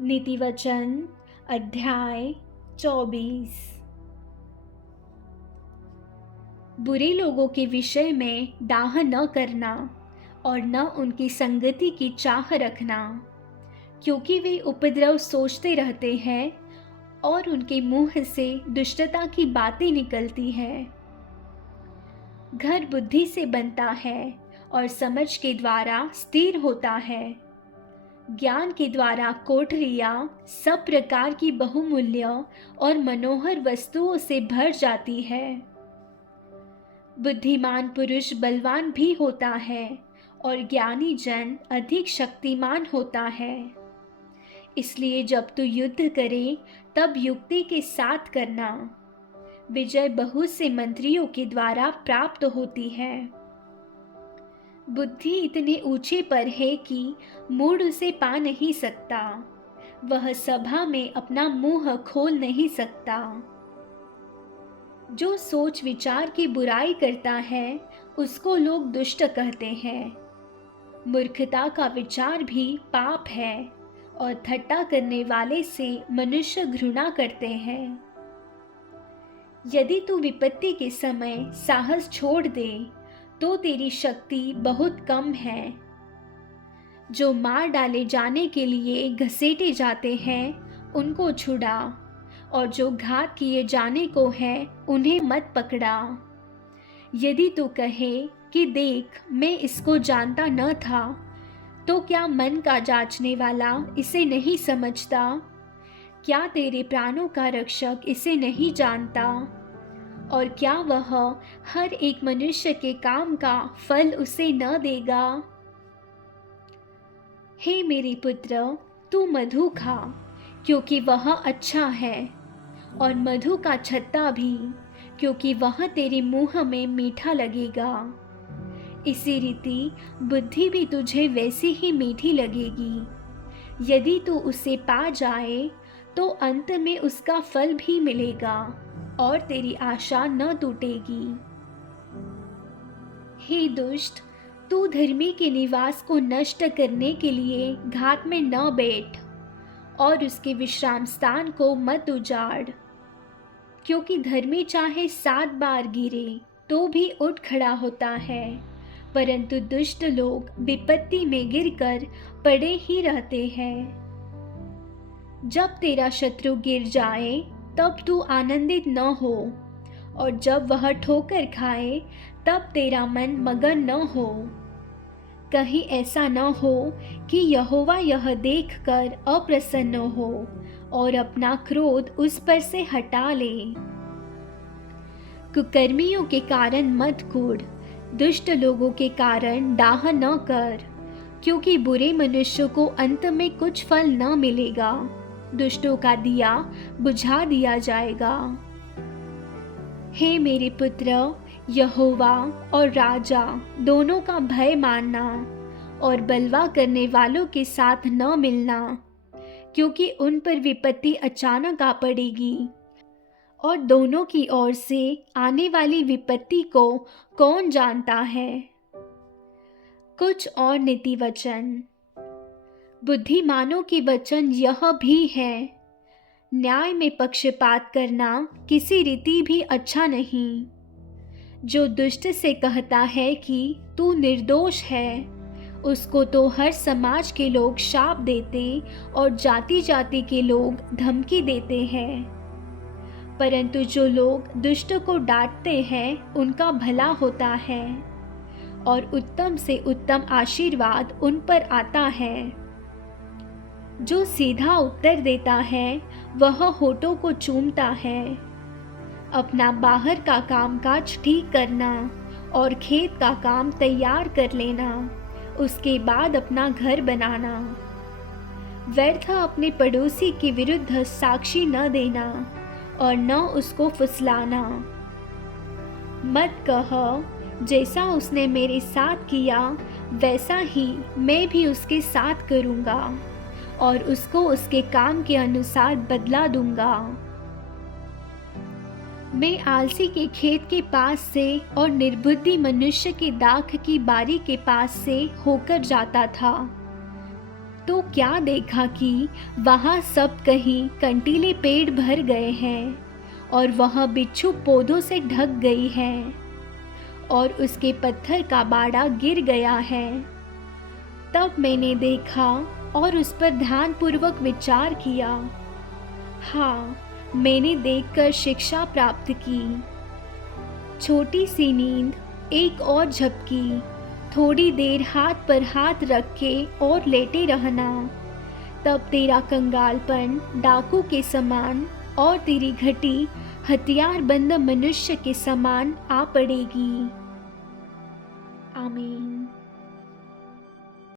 नीतिवचन अध्याय 24। बुरे लोगों के विषय में डाह न करना और न उनकी संगति की चाह रखना, क्योंकि वे उपद्रव सोचते रहते हैं और उनके मुंह से दुष्टता की बातें निकलती हैं। घर बुद्धि से बनता है और समझ के द्वारा स्थिर होता है। ज्ञान के द्वारा कोठरियाँ सब प्रकार की बहुमूल्य और मनोहर वस्तुओं से भर जाती है। बुद्धिमान पुरुष बलवान भी होता है और ज्ञानी जन अधिक शक्तिमान होता है। इसलिए जब तू युद्ध करे तब युक्ति के साथ करना। विजय बहुत से मंत्रियों के द्वारा प्राप्त होती है। बुद्धि इतने ऊंचे पर है कि मूढ़ उसे पा नहीं सकता। वह सभा में अपना मुंह खोल नहीं सकता। जो सोच विचार की बुराई करता है उसको लोग दुष्ट कहते हैं। मूर्खता का विचार भी पाप है और ठट्टा करने वाले से मनुष्य घृणा करते हैं। यदि तू विपत्ति के समय साहस छोड़ दे तो तेरी शक्ति बहुत कम है। जो मार डाले जाने के लिए घसीटे जाते हैं उनको छुड़ा, और जो घात किए जाने को है उन्हें मत पकड़ा। यदि तू कहे कि देख मैं इसको जानता न था, तो क्या मन का जांचने वाला इसे नहीं समझता? क्या तेरे प्राणों का रक्षक इसे नहीं जानता? और क्या वह हर एक मनुष्य के काम का फल उसे न देगा? हे मेरे पुत्र, तू मधु खा, क्योंकि वह अच्छा है, और मधु का छत्ता भी, क्योंकि वह तेरे मुंह में मीठा लगेगा। इसी रीति बुद्धि भी तुझे वैसी ही मीठी लगेगी। यदि तू उसे पा जाए तो अंत में उसका फल भी मिलेगा और तेरी आशा न टूटेगी। हे दुष्ट, तू धर्मी के निवास को नष्ट करने के लिए घात में न बैठ और उसके विश्राम स्थान को मत उजाड़, क्योंकि धर्मी चाहे 7 बार गिरे तो भी उठ खड़ा होता है, परंतु दुष्ट लोग विपत्ति में गिरकर पड़े ही रहते हैं। जब तेरा शत्रु गिर जाए तब तू आनंदित न हो, और जब वह ठोकर खाए तब तेरा मन मगन न हो। कहीं ऐसा न हो कि यहोवा यह देखकर अप्रसन्न हो और अपना क्रोध उस पर से हटा ले। कुकर्मियों के कारण मत कूद, दुष्ट लोगों के कारण डाह न कर, क्योंकि बुरे मनुष्य को अंत में कुछ फल न मिलेगा। दुष्टों का दिया बुझा दिया जाएगा। हे मेरे पुत्र, यहोवा और राजा दोनों का भय मानना और बलवा करने वालों के साथ न मिलना, क्योंकि उन पर विपत्ति अचानक आ पड़ेगी, और दोनों की ओर से आने वाली विपत्ति को कौन जानता है। कुछ और नीति वचन। बुद्धिमानों के वचन यह भी है, न्याय में पक्षपात करना किसी रीति भी अच्छा नहीं। जो दुष्ट से कहता है कि तू निर्दोष है, उसको तो हर समाज के लोग शाप देते और जाति जाति के लोग धमकी देते हैं। परंतु जो लोग दुष्ट को डांटते हैं उनका भला होता है, और उत्तम से उत्तम आशीर्वाद उन पर आता है। जो सीधा उत्तर देता है वह होठों को चूमता है। अपना बाहर का कामकाज ठीक करना और खेत का काम तैयार कर लेना, उसके बाद अपना घर बनाना। व्यर्थ अपने पड़ोसी के विरुद्ध साक्षी न देना और न उसको फुसलाना। मत कह, जैसा उसने मेरे साथ किया वैसा ही मैं भी उसके साथ करूँगा, और उसको उसके काम के अनुसार बदला दूंगा। मैं आलसी के खेत के पास से और निर्बुद्धि मनुष्य के दाख की बारी के पास से होकर जाता था, तो क्या देखा कि वहाँ सब कहीं कंटीले पेड़ भर गए हैं और वह बिच्छू पौधों से ढक गई है और उसके पत्थर का बाड़ा गिर गया है। तब मैंने देखा और उस पर ध्यानपूर्वक विचार किया। हाँ, मैंने देखकर शिक्षा प्राप्त की। छोटी सी नींद, एक और झपकी, थोड़ी देर हाथ पर हाथ रख के और लेटे रहना। तब तेरा कंगालपन डाकू के समान और तेरी घटी हथियारबंद मनुष्य के समान आ पड़ेगी। आमीन।